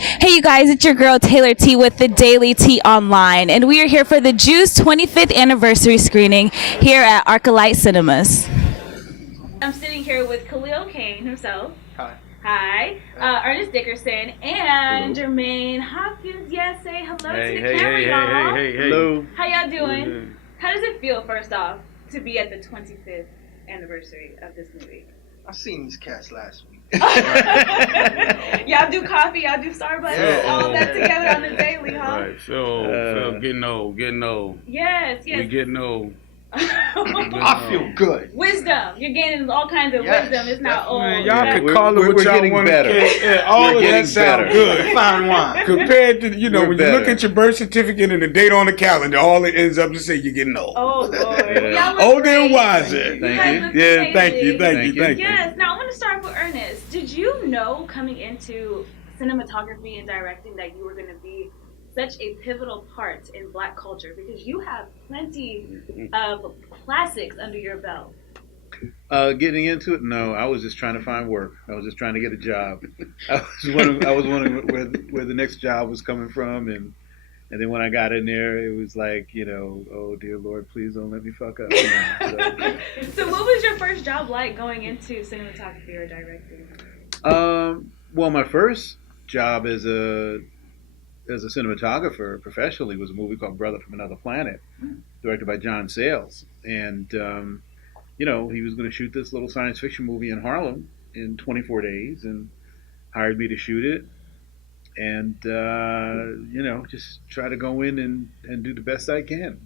Hey, you guys, it's your girl Taylor T with the Daily T Online, and we are here for the Juice 25th anniversary screening here at Arcalight Cinemas. I'm sitting here with Khalil Cain himself. Hi. Hi. Ernest Dickerson and Jermaine Hopkins. Yes, say hello to the camera, y'all. Hey. Hello. How y'all doing? How does it feel, first off, to be at the 25th anniversary of this movie? I seen these cats last week. Y'all do coffee, y'all do Starbucks, all that together on the daily, huh? Right, so getting old. Yes. We getting old. I feel good. Wisdom. You're gaining all kinds of wisdom. It's not old. Man, y'all can We're- call it what we're y'all getting want to. better. All We're of getting that sound better. good. Fine wine. Compared to, We're when you look better. at your birth certificate and the date on the calendar, all it ends up to say you're getting old. Oh, Lord. Yeah. Y'all look Older great. and wiser. You guys look Yeah, thank you. amazing. Thank you. Yes. Now, I want to start with Ernest. Did you know coming into cinematography and directing that you were going to be such a pivotal part in Black culture? Because you have plenty of classics under your belt. Getting into it, no. I was just trying to find work. I was just trying to get a job. I was wondering where the next job was coming from, and then when I got in there, it was like, oh dear Lord, please don't let me fuck up. So what was your first job like going into cinematography or directing? Well, my first job as a cinematographer professionally was a movie called Brother from Another Planet, directed by John Sayles, and he was going to shoot this little science fiction movie in Harlem in 24 days, and hired me to shoot it, and just try to go in and do the best I can.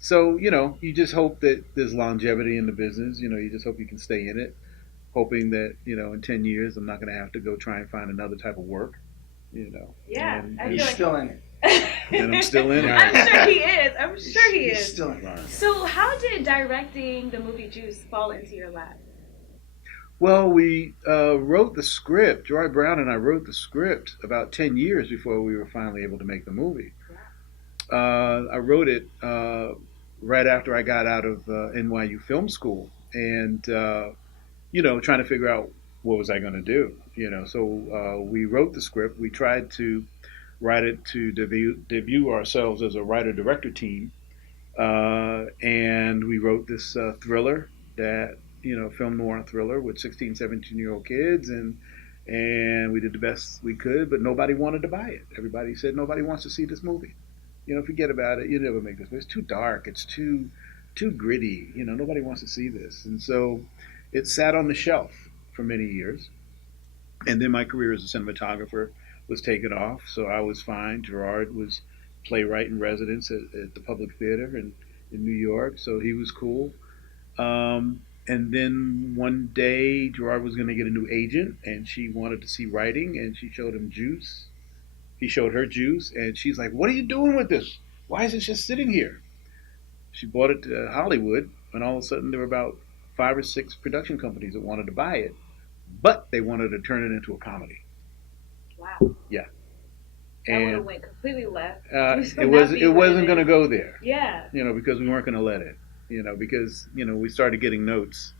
So you just hope that there's longevity in the business. You just hope you can stay in it, hoping that in 10 years I'm not going to have to go try and find another type of work. Yeah, and, I and, feel He's still in it. and I'm still in it. I'm sure he is. I'm sure he He's is. still in it. So how did directing the movie Juice fall into your lap? Well, we wrote the script. Joy Brown and I wrote the script about 10 years before we were finally able to make the movie. I wrote it right after I got out of NYU Film School, and trying to figure out what was I going to do. So we wrote the script. We tried to write it to debut ourselves as a writer-director team, and we wrote this thriller that film noir thriller with 16, 17-year-old kids, and we did the best we could, but nobody wanted to buy it. Everybody said nobody wants to see this movie. Forget about it. You never make this movie. It's too dark. It's too gritty. Nobody wants to see this, and so it sat on the shelf for many years. And then my career as a cinematographer was taken off, so I was fine. Gerard was playwright in residence at the Public Theater in New York, so he was cool. And then one day, Gerard was going to get a new agent, and she wanted to see writing, and she showed him Juice. He showed her Juice, and she's like, "What are you doing with this? Why is it just sitting here?" She brought it to Hollywood, and all of a sudden there were about 5 or 6 production companies that wanted to buy it, but they wanted to turn it into a comedy. Wow. Yeah. That would have went completely left. It wasn't going to go there. Yeah. Because we weren't going to let it. Because we started getting notes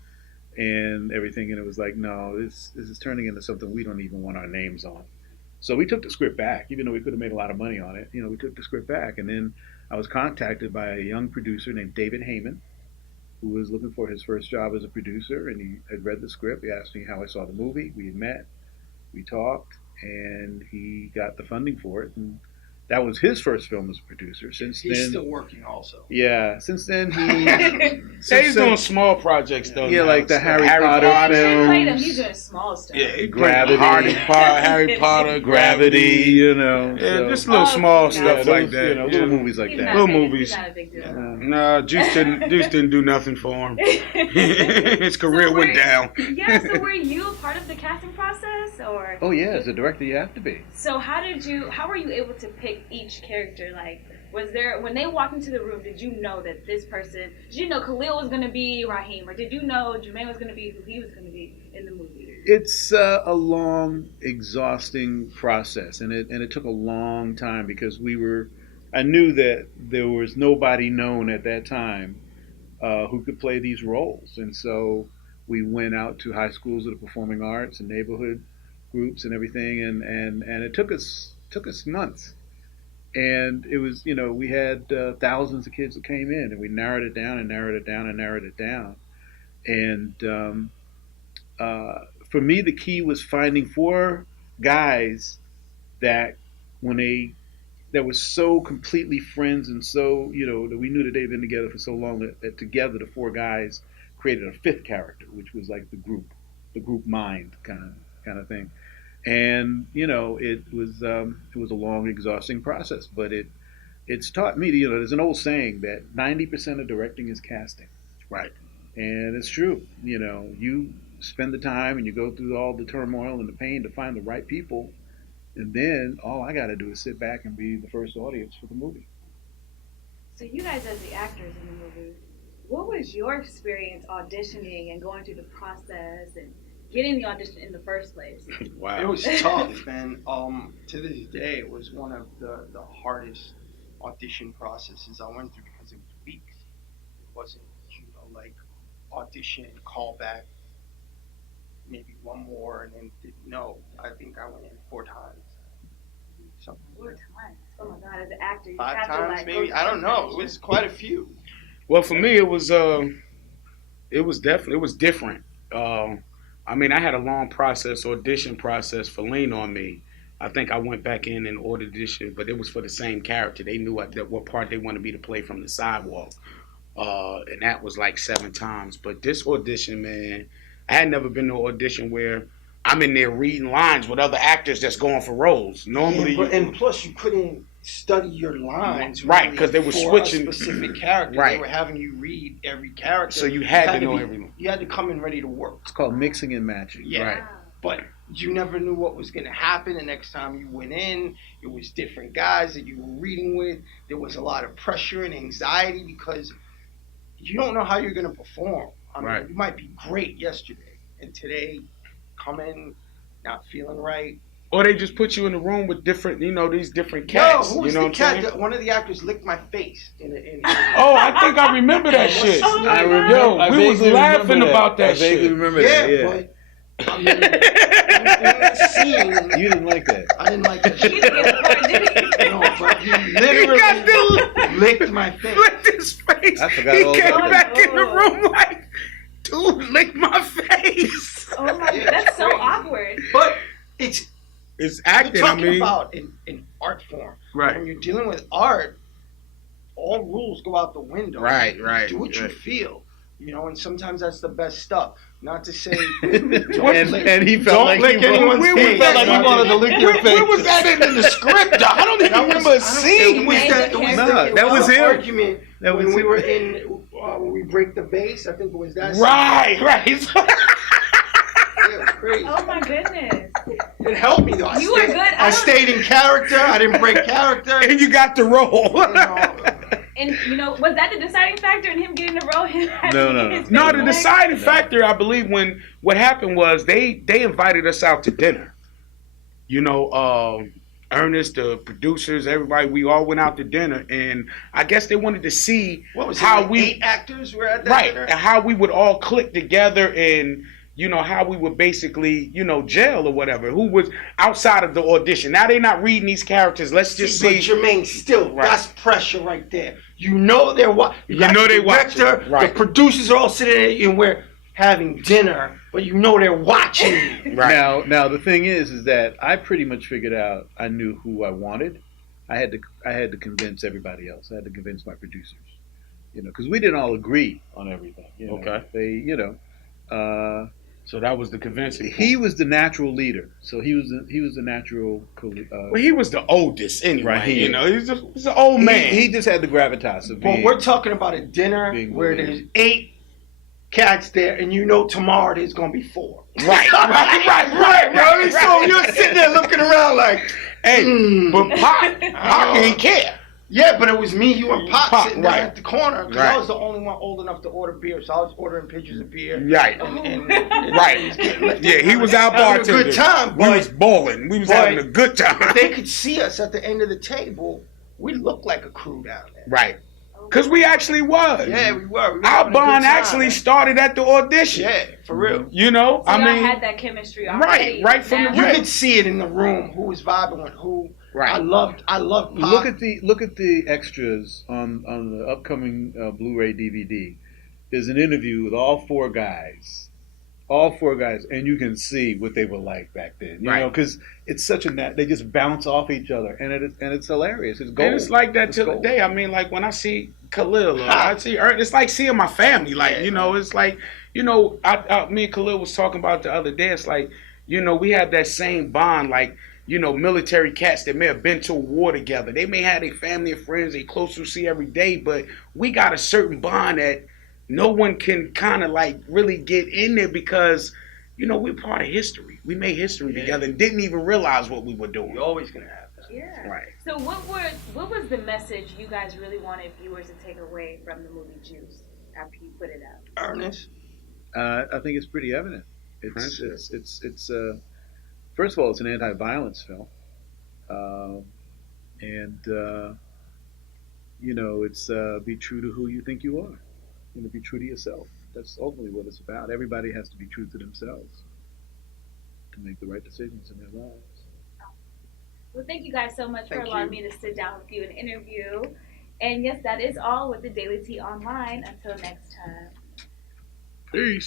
and everything, and it was like, no, this is turning into something we don't even want our names on. So we took the script back, even though we could have made a lot of money on it. We took the script back, and then I was contacted by a young producer named David Heyman, who was looking for his first job as a producer, and he had read the script. He asked me how I saw the movie. We had met, we talked, and he got the funding for it. And that was his first film as a producer. Since He's then, still working also. yeah. Since then, He's doing small projects though. Yeah, now. like the Harry He Potter played him. films. He's doing small stuff. Yeah, he Gravity. Harry Potter, Gravity, Yeah, so, just little small yeah, stuff like that. little movies like He's that. not Little big- movies. He's not a big deal. Nah, Juice didn't do nothing for him. His career went down. Yeah, so were you a part of the casting process, or? Oh yeah, as a director, you have to be. So how were you able to pick each character? Like, was there, when they walked into the room, did you know that this person, did you know Khalil was going to be Raheem, or did you know Jermaine was going to be who he was going to be in the movie? It's a long, exhausting process, and it took a long time because I knew that there was nobody known at that time who could play these roles, and so we went out to high schools of the performing arts and neighborhood groups and everything, and it took us months. And it was, we had thousands of kids that came in, and we narrowed it down and narrowed it down and narrowed it down. And for me, the key was finding 4 guys that that were so completely friends, and so that we knew that they'd been together for so long that together the 4 guys created a 5th character, which was like the group mind kind of thing. And it was a long, exhausting process, but it's taught me to, there's an old saying that 90% of directing is casting. Right. And it's true. You spend the time and you go through all the turmoil and the pain to find the right people, and then all I got to do is sit back and be the first audience for the movie. So you guys, as the actors in the movie, what was your experience auditioning and going through the process and getting the audition in the first place? Wow. It was tough, and to this day, it was one of the hardest audition processes I went through because it was weeks. It wasn't, like audition, call back, maybe one more, and then no. I think I went in 4 times. Something. 4 times? Oh my God! As an actor, you 5 have times, to like. maybe. I don't know. It was quite a few. Well, for me, it was different. I mean, I had a long audition process for Lean on Me. I think I went back in and auditioned, but it was for the same character. They knew what part they wanted me to play from the sidewalk. And that was like 7 times. But this audition, man, I had never been to an audition where I'm in there reading lines with other actors that's going for roles. Normally, and plus you couldn't study your lines, right? Because they were for switching a specific character. Right. They were having you read every character, so you had to know everything. You had to come in ready to work. It's called mixing and matching. Yeah, Right. But you never knew what was going to happen. The next time you went in, it was different guys that you were reading with. There was a lot of pressure and anxiety because you don't know how you're going to perform. I mean, Right. You might be great yesterday, and today, come in not feeling right. Or they just put you in a room with different, these different cats. No, who was you know the what I'm cat? saying? One of the actors licked my face. Oh, I think I remember that shit. Oh my I God. remember. Yo, I we was vaguely laughing remember about that I vaguely shit. remember Yeah, that. Yeah, but I mean, in the scene, you didn't like that. I didn't like that He shit. didn't get the part, did he? No, but he got literally licked my face. Licked his face. I forgot he all came about back that. in the room like, dude, lick my face. Oh my God, that's so Crazy. awkward. But it's It's you're acting, talking about an art form. Right. When you're dealing with art, all rules go out the window. Right. Do what you right. feel. And sometimes that's the best stuff. Not to say and he felt don't like lick he anyone's wanted, face. he felt like he wanted to lick your face. Where was that in the script? I don't even remember a scene. That was him. Argument That was when we him. were in when we break the base. I think it was that. Right. Yeah, it was crazy. Oh my goodness. It helped me though. You were good. I stayed in character. I didn't break character. And you got the role. And was that the deciding factor in him getting the role? No, the deciding factor, I believe, when what happened was they invited us out to dinner. Ernest, the producers, everybody, we all went out to dinner, and I guess they wanted to see how 8 actors were at that dinner? and how we would all click together, and how we would basically, gel or whatever. Who was outside of the audition? Now they're not reading these characters. Let's just see. But Jermaine, still, that's pressure right there. They watch. They watch. The producers are all sitting there, and we're having dinner, but they're watching you. Right. Now the thing is that I pretty much figured out I knew who I wanted. I had to convince everybody else. I had to convince my producers, because we didn't all agree on everything. Okay. They, So that was the convincing. he was the natural leader. So he was the natural. Well, he was the oldest anyway. Right, He's an old man. He just had the gravitas of But being. we're talking about a dinner where there's 8 cats there, and tomorrow there's gonna be 4. Right. So you're sitting there looking around like, Hey, but Pac didn't care. yeah, but it was me, you, and Pop sitting there right. at the corner because Right. I was the only one old enough to order beer, so I was ordering pitchers of beer. Right. And Right. Yeah, he was our having bartender. a good time, We was balling. We was having a good time. If they could see us at the end of the table, we looked like a crew down there. Right. Oh Because we actually was. Yeah, we were. We were Our having a good bond time, actually man. started at the audition. Yeah, for real. You know, So I y'all mean, had that chemistry already. right from the Now- You rip. could see it in the room who was vibing with who. Right. I loved Pop. Look at the extras on the upcoming Blu-ray DVD. There's an interview with all four guys, and you can see what they were like back then. You Right. know, because it's such they just bounce off each other, and it's hilarious. It's gold. And it's like that It's till the gold. day. I mean, like when I see Khalil, or I see Ernest, it's like seeing my family. Like, Yeah, you know, it's like, you know, me and Khalil was talking about the other day. It's like, you know, we have that same bond. Like, you know, military cats that may have been to a war together. They may have their family and friends they close to see every day, but we got a certain bond that no one can kind of like really get in there because, you know, we're part of history. We made history together and didn't even realize what we were doing. You're always gonna have that. Yeah. Right. So what was the message you guys really wanted viewers to take away from the movie Juice after you put it out? Ernest. I think it's pretty evident. It's first of all, it's an anti-violence film, and you know, it's be true to who you think you are. You know, be true to yourself. That's ultimately what it's about. Everybody has to be true to themselves to make the right decisions in their lives. Well, thank you guys so much for Thank allowing you. me to sit down with you and interview. And yes, that is all with the Daily Tea Online. Until next time. Peace.